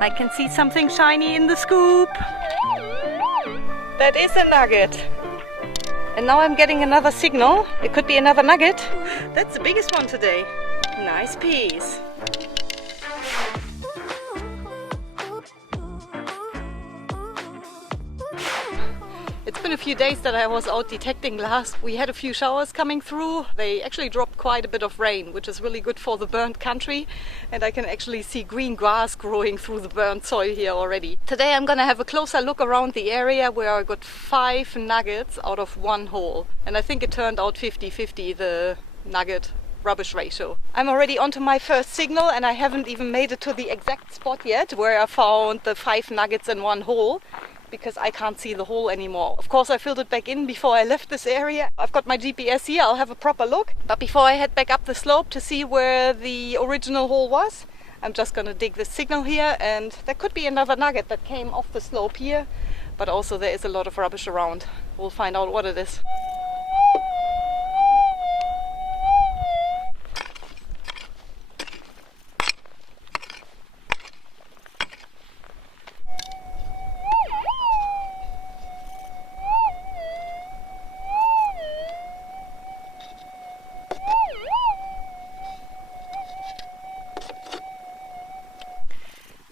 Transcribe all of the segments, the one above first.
I can see something shiny in the scoop. That is a nugget. And now I'm getting another signal. It could be another nugget. That's the biggest one today. Nice piece. It's been a few days that I was out detecting last. We had a few showers coming through. They actually dropped quite a bit of rain, which is really good for the burnt country. And I can actually see green grass growing through the burnt soil here already. Today I'm gonna have a closer look around the area where I got 5 nuggets out of 1 hole. And I think it turned out 50-50, the nugget rubbish ratio. I'm already onto my first signal and I haven't even made it to the exact spot yet where I found the 5 nuggets in 1 hole, because I can't see the hole anymore. Of course I filled it back in before I left this area. I've got my GPS here, I'll have a proper look. But before I head back up the slope to see where the original hole was, I'm just gonna dig this signal here, and there could be another nugget that came off the slope here, but also there is a lot of rubbish around. We'll find out what it is.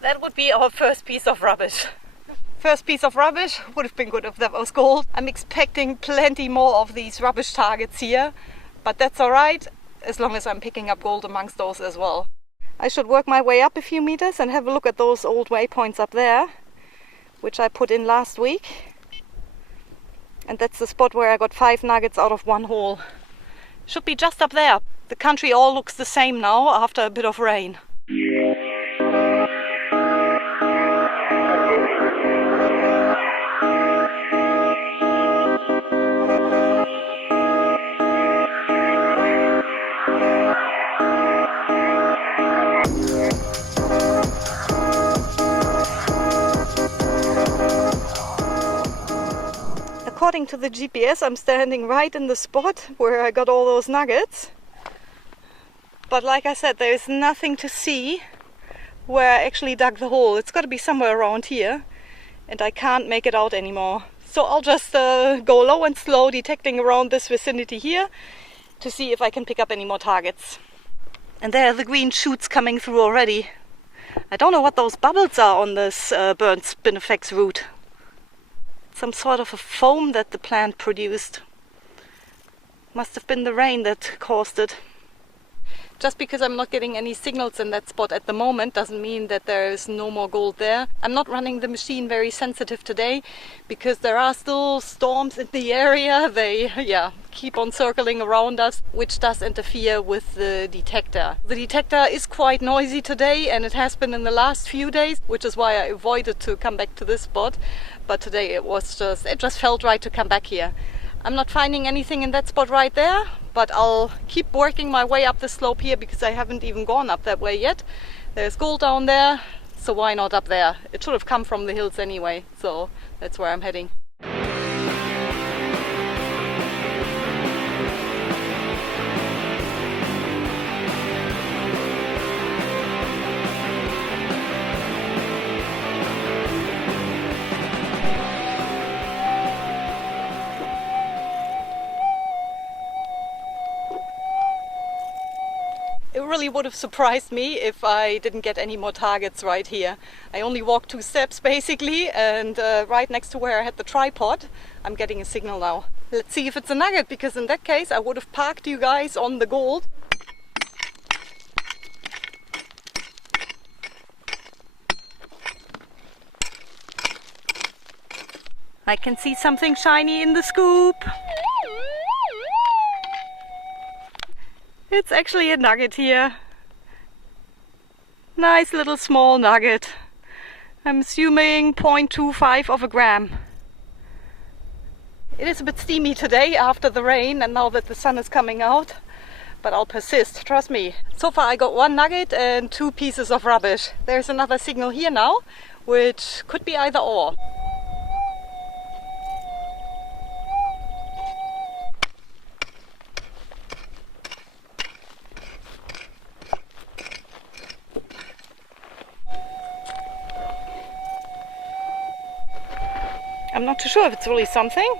That would be our first piece of rubbish. First piece of rubbish would have been good if that was gold. I'm expecting plenty more of these rubbish targets here, but that's alright, as long as I'm picking up gold amongst those as well. I should work my way up a few meters and have a look at those old waypoints up there, which I put in last week. And that's the spot where I got 5 nuggets out of 1 hole. Should be just up there. The country all looks the same now after a bit of rain. According to the GPS, I'm standing right in the spot where I got all those nuggets. But like I said, there is nothing to see where I actually dug the hole. It's got to be somewhere around here, and I can't make it out anymore. So I'll just go low and slow, detecting around this vicinity here to see if I can pick up any more targets. And there are the green shoots coming through already. I don't know what those bubbles are on this burnt spinifex root. Some sort of a foam that the plant produced. Must have been the rain that caused it. Just because I'm not getting any signals in that spot at the moment doesn't mean that there is no more gold there. I'm not running the machine very sensitive today because there are still storms in the area. They keep on circling around us, which does interfere with the detector. The detector is quite noisy today, and it has been in the last few days, which is why I avoided to come back to this spot. But today it just felt right to come back here. I'm not finding anything in that spot right there, but I'll keep working my way up the slope here because I haven't even gone up that way yet. There's gold down there, so why not up there? It should have come from the hills anyway, so that's where I'm heading. It really would have surprised me if I didn't get any more targets right here. I only walked 2 steps basically, and right next to where I had the tripod, I'm getting a signal now. Let's see if it's a nugget, because in that case I would have parked you guys on the gold. I can see something shiny in the scoop. It's actually a nugget here. Nice little small nugget. I'm assuming 0.25 of a gram. It is a bit steamy today after the rain and now that the sun is coming out, but I'll persist, trust me. So far I got 1 nugget and 2 pieces of rubbish. There's another signal here now, which could be either or. I'm not too sure if it's really something.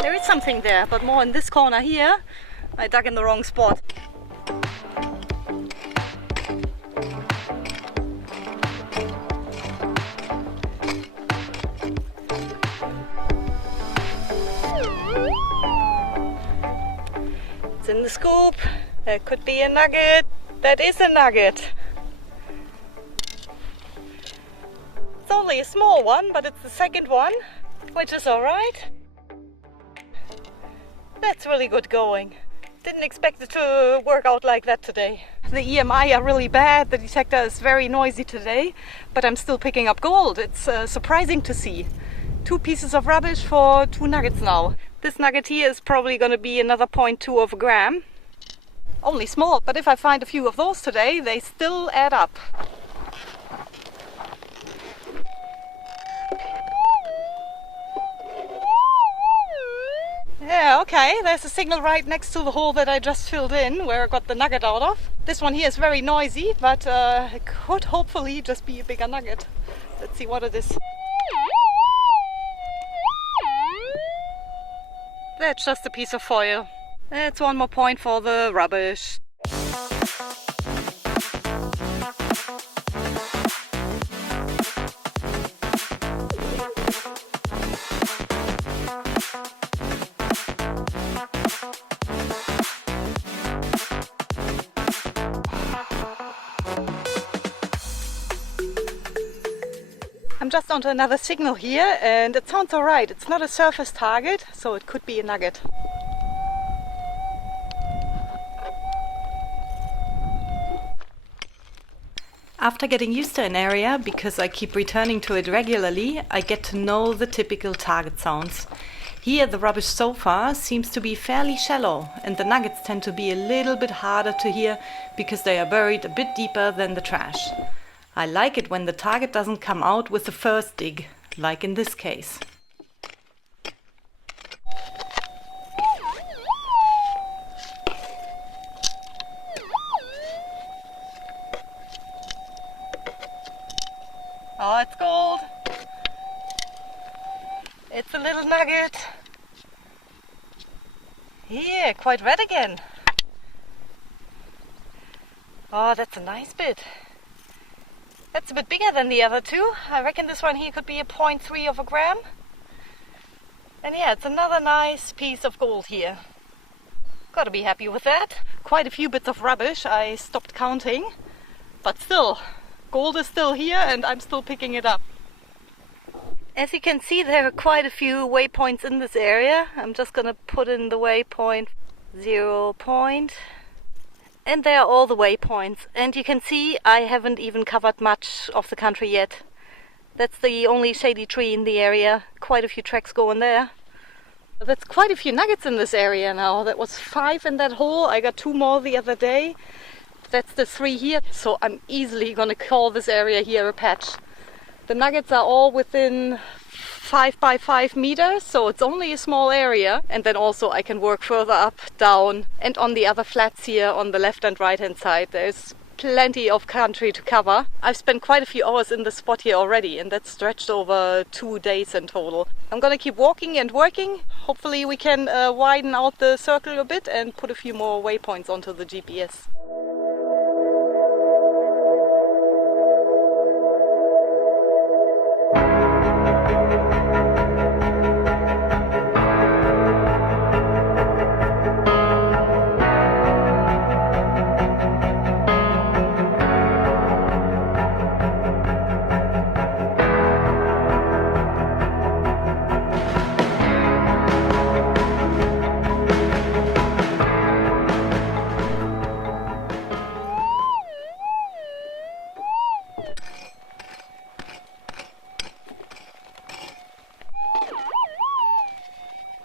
There is something there, but more in this corner here. I dug in the wrong spot. It's in the scoop. There could be a nugget. That is a nugget. It's only a small one, but it's the second one, which is alright. That's really good going. Didn't expect it to work out like that today. The EMI are really bad. The detector is very noisy today, but I'm still picking up gold. It's surprising to see. 2 pieces of rubbish for 2 nuggets now. This nugget here is probably going to be another 0.2 of a gram. Only small, but if I find a few of those today, they still add up. Yeah, okay, there's a signal right next to the hole that I just filled in, where I got the nugget out of. This one here is very noisy, but it could hopefully just be a bigger nugget. Let's see what it is. That's just a piece of foil. That's 1 more point for the rubbish. I'm just onto another signal here, and it sounds alright. It's not a surface target, so it could be a nugget. After getting used to an area, because I keep returning to it regularly, I get to know the typical target sounds. Here the rubbish so far seems to be fairly shallow, and the nuggets tend to be a little bit harder to hear because they are buried a bit deeper than the trash. I like it when the target doesn't come out with the first dig, like in this case. Oh, it's gold. It's a little nugget. Here, quite red again. Oh, that's a nice bit. That's a bit bigger than the other 2. I reckon this one here could be a 0.3 of a gram. And yeah, it's another nice piece of gold here. Gotta be happy with that. Quite a few bits of rubbish. I stopped counting, but still. Gold is still here and I'm still picking it up. As you can see, there are quite a few waypoints in this area. I'm just gonna put in the waypoint 0 point. And there are all the waypoints. And you can see I haven't even covered much of the country yet. That's the only shady tree in the area. Quite a few tracks going there. That's quite a few nuggets in this area now. That was 5 in that hole. I got 2 more the other day. That's the 3 here, so I'm easily gonna call this area here a patch. The nuggets are all within 5 by 5 meters, so it's only a small area. And then also I can work further up, down, and on the other flats here on the left and right hand side. There's plenty of country to cover. I've spent quite a few hours in the spot here already, and that's stretched over 2 days in total. I'm gonna keep walking and working. Hopefully we can widen out the circle a bit and put a few more waypoints onto the GPS.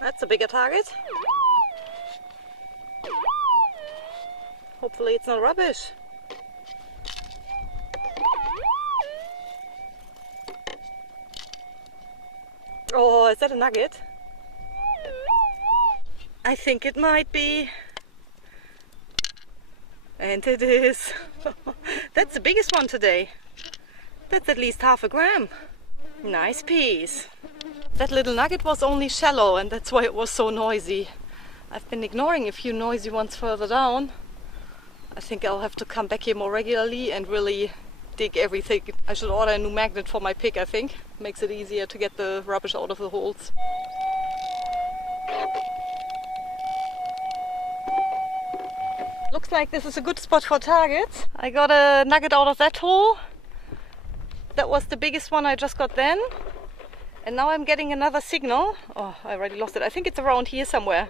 That's a bigger target. Hopefully it's not rubbish. Oh, is that a nugget? I think it might be. And it is. That's the biggest one today. That's at least 1/2 gram. Nice piece. That little nugget was only shallow, and that's why it was so noisy. I've been ignoring a few noisy ones further down. I think I'll have to come back here more regularly and really dig everything. I should order a new magnet for my pick, I think. Makes it easier to get the rubbish out of the holes. Looks like this is a good spot for targets. I got a nugget out of that hole. That was the biggest one I just got then. And now I'm getting another signal. Oh, I already lost it. I think it's around here somewhere.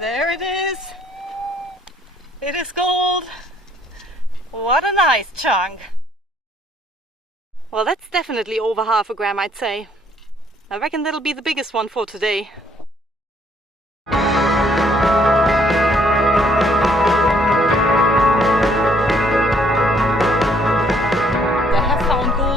There it is. It is gold. What a nice chunk. Well, that's definitely over 1/2 gram, I'd say. I reckon that'll be the biggest one for today.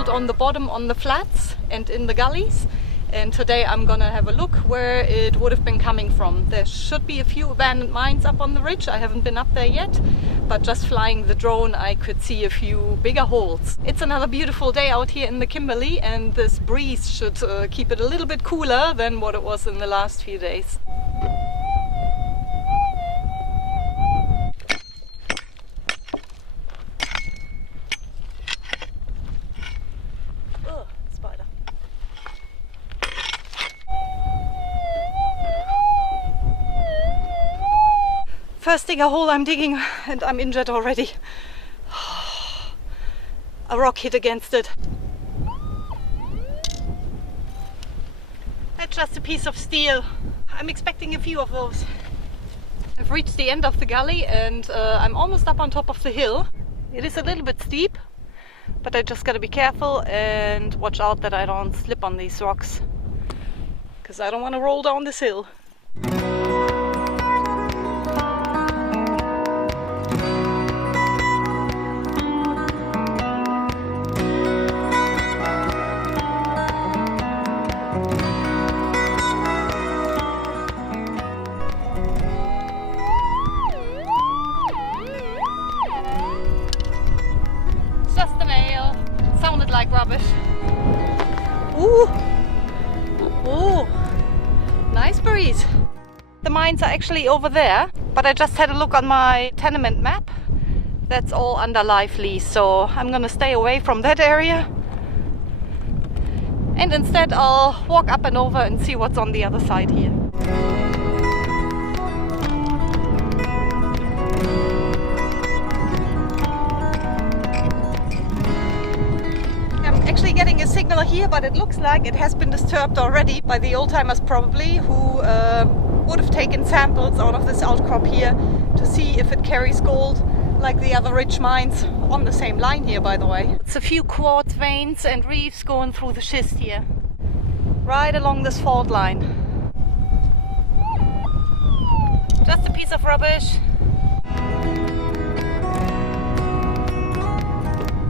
On the bottom, on the flats and in the gullies, and today I'm gonna have a look where it would have been coming from. There should be a few abandoned mines up on the ridge. I haven't been up there yet, but just flying the drone I could see a few bigger holes. It's another beautiful day out here in the Kimberley, and this breeze should keep it a little bit cooler than what it was in the last few days. First digger hole I'm digging, and I'm injured already. A rock hit against it. That's just a piece of steel. I'm expecting a few of those. I've reached the end of the gully and I'm almost up on top of the hill. It is a little bit steep, but I just gotta be careful and watch out that I don't slip on these rocks, because I don't want to roll down this hill. Like rubbish. Ooh! Ooh! Nice breeze. The mines are actually over there, but I just had a look on my tenement map. That's all under live lease, so I'm gonna stay away from that area. And instead I'll walk up and over and see what's on the other side here. Actually getting a signal here, but it looks like it has been disturbed already by the old timers probably, who would have taken samples out of this outcrop here to see if it carries gold like the other rich mines on the same line here, by the way. It's a few quartz veins and reefs going through the schist here, right along this fault line. Just a piece of rubbish.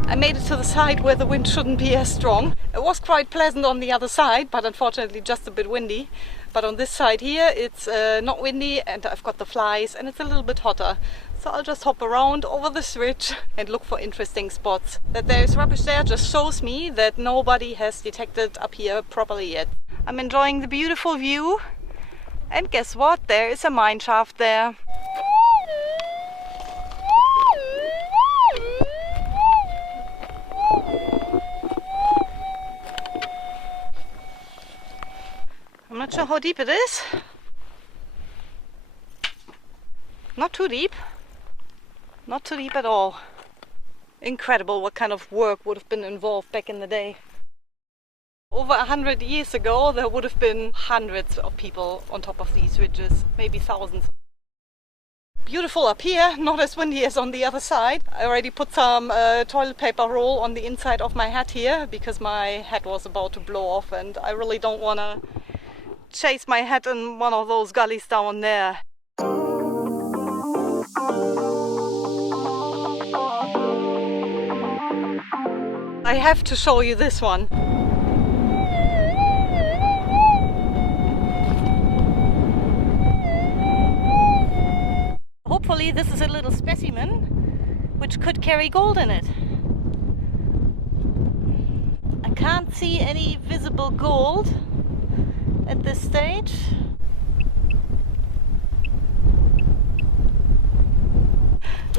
I made it to the side where the wind shouldn't be as strong. It was quite pleasant on the other side, but unfortunately just a bit windy. But on this side here it's not windy, and I've got the flies, and it's a little bit hotter. So I'll just hop around over this ridge and look for interesting spots. That there's rubbish there just shows me that nobody has detected up here properly yet. I'm enjoying the beautiful view, and guess what? There is a mine shaft there. I'm not sure how deep it is. Not too deep. Not too deep at all. Incredible what kind of work would have been involved back in the day. Over 100 years ago there would have been hundreds of people on top of these ridges, maybe thousands. Beautiful up here, not as windy as on the other side. I already put some toilet paper roll on the inside of my hat here because my hat was about to blow off, and I really don't want to chase my hat in one of those gullies down there. I have to show you this one. boat could carry gold in it. I can't see any visible gold at this stage.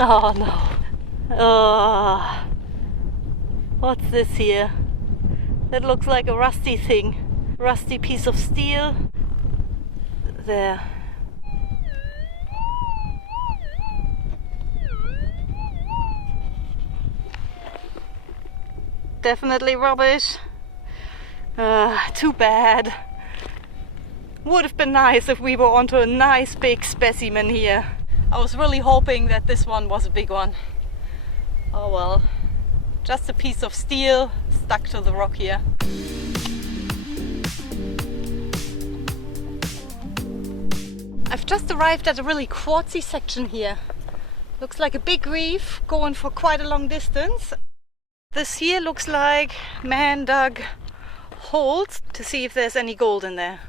Oh no. Oh. What's this here? That looks like a rusty thing. Rusty piece of steel. There. Definitely rubbish. Too bad. Would have been nice if we were onto a nice big specimen here. I was really hoping that this one was a big one. Oh well. Just a piece of steel stuck to the rock here. I've just arrived at a really quartzy section here. Looks like a big reef going for quite a long distance. This here looks like man dug holes to see if there's any gold in there.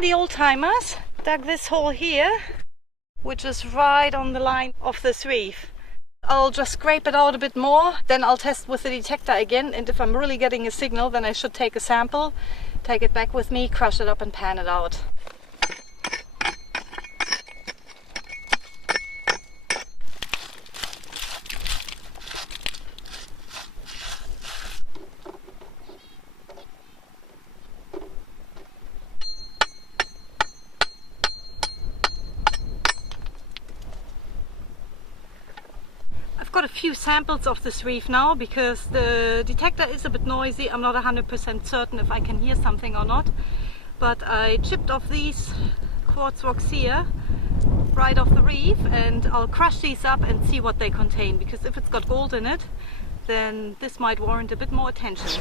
The old timers dug this hole here, which is right on the line of this reef. I'll just scrape it out a bit more, then I'll test with the detector again, and if I'm really getting a signal, then I should take a sample, take it back with me, crush it up and pan it out. I've got a few samples of this reef now because the detector is a bit noisy. I'm not 100% certain if I can hear something or not. But I chipped off these quartz rocks here right off the reef, and I'll crush these up and see what they contain, because if it's got gold in it, then this might warrant a bit more attention.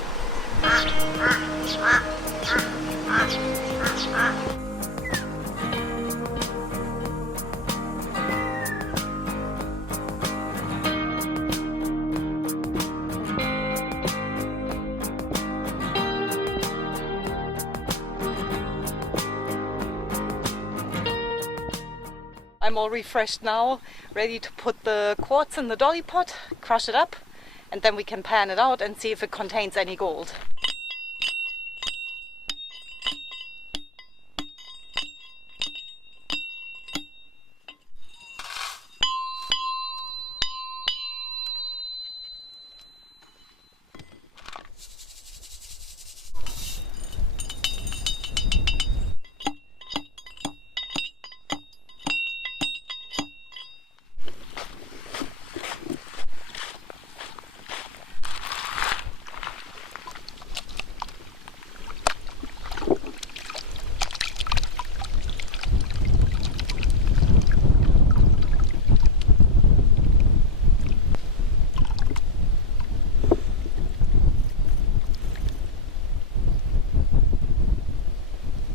I'm all refreshed now, ready to put the quartz in the dolly pot, crush it up, and then we can pan it out and see if it contains any gold.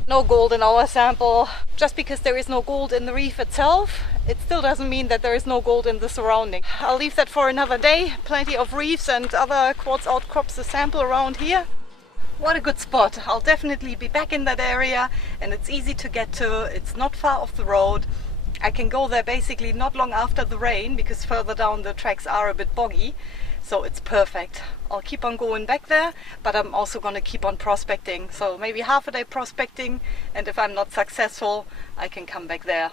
No gold in our sample. Just because there is no gold in the reef itself, it still doesn't mean that there is no gold in the surrounding. I'll leave that for another day. Plenty of reefs and other quartz outcrops to sample around here. What a good spot. I'll definitely be back in that area, and it's easy to get to. It's not far off the road. I can go there basically not long after the rain, because further down the tracks are a bit boggy. So it's perfect. I'll keep on going back there, but I'm also going to keep on prospecting. So maybe half a day prospecting, and if I'm not successful, I can come back there.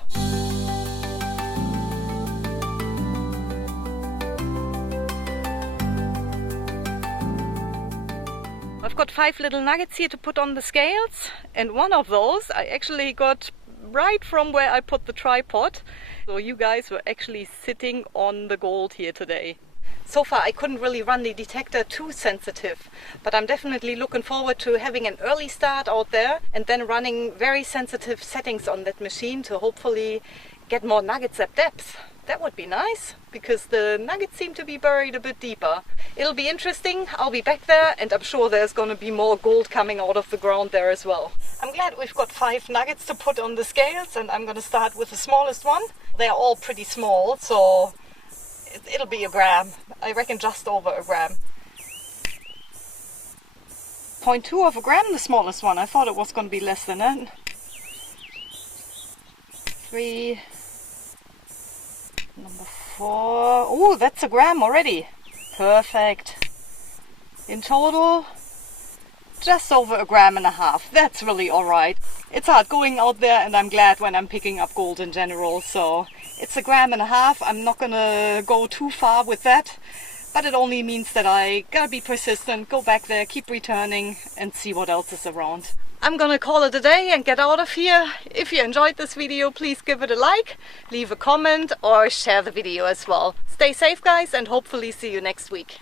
I've got 5 little nuggets here to put on the scales, and one of those I actually got right from where I put the tripod. So you guys were actually sitting on the gold here today. So far I couldn't really run the detector too sensitive, but I'm definitely looking forward to having an early start out there and then running very sensitive settings on that machine to hopefully get more nuggets at depth. That would be nice, because the nuggets seem to be buried a bit deeper. It'll be interesting. I'll be back there, and I'm sure there's going to be more gold coming out of the ground there as well. I'm glad we've got 5 nuggets to put on the scales, and I'm going to start with the smallest one. They're all pretty small, so it'll be a gram. I reckon just over a gram. 0.2 of a gram, the smallest one. I thought it was going to be less than that. 3. Number 4. Oh, that's a gram already. Perfect. In total, just over a gram and a half. That's really alright. It's hard going out there, and I'm glad when I'm picking up gold in general. So it's a gram and a half. I'm not gonna go too far with that, but it only means that I gotta be persistent, go back there, keep returning, and see what else is around. I'm gonna call it a day and get out of here. If you enjoyed this video, please give it a like, leave a comment, or share the video as well. Stay safe, guys, and hopefully see you next week.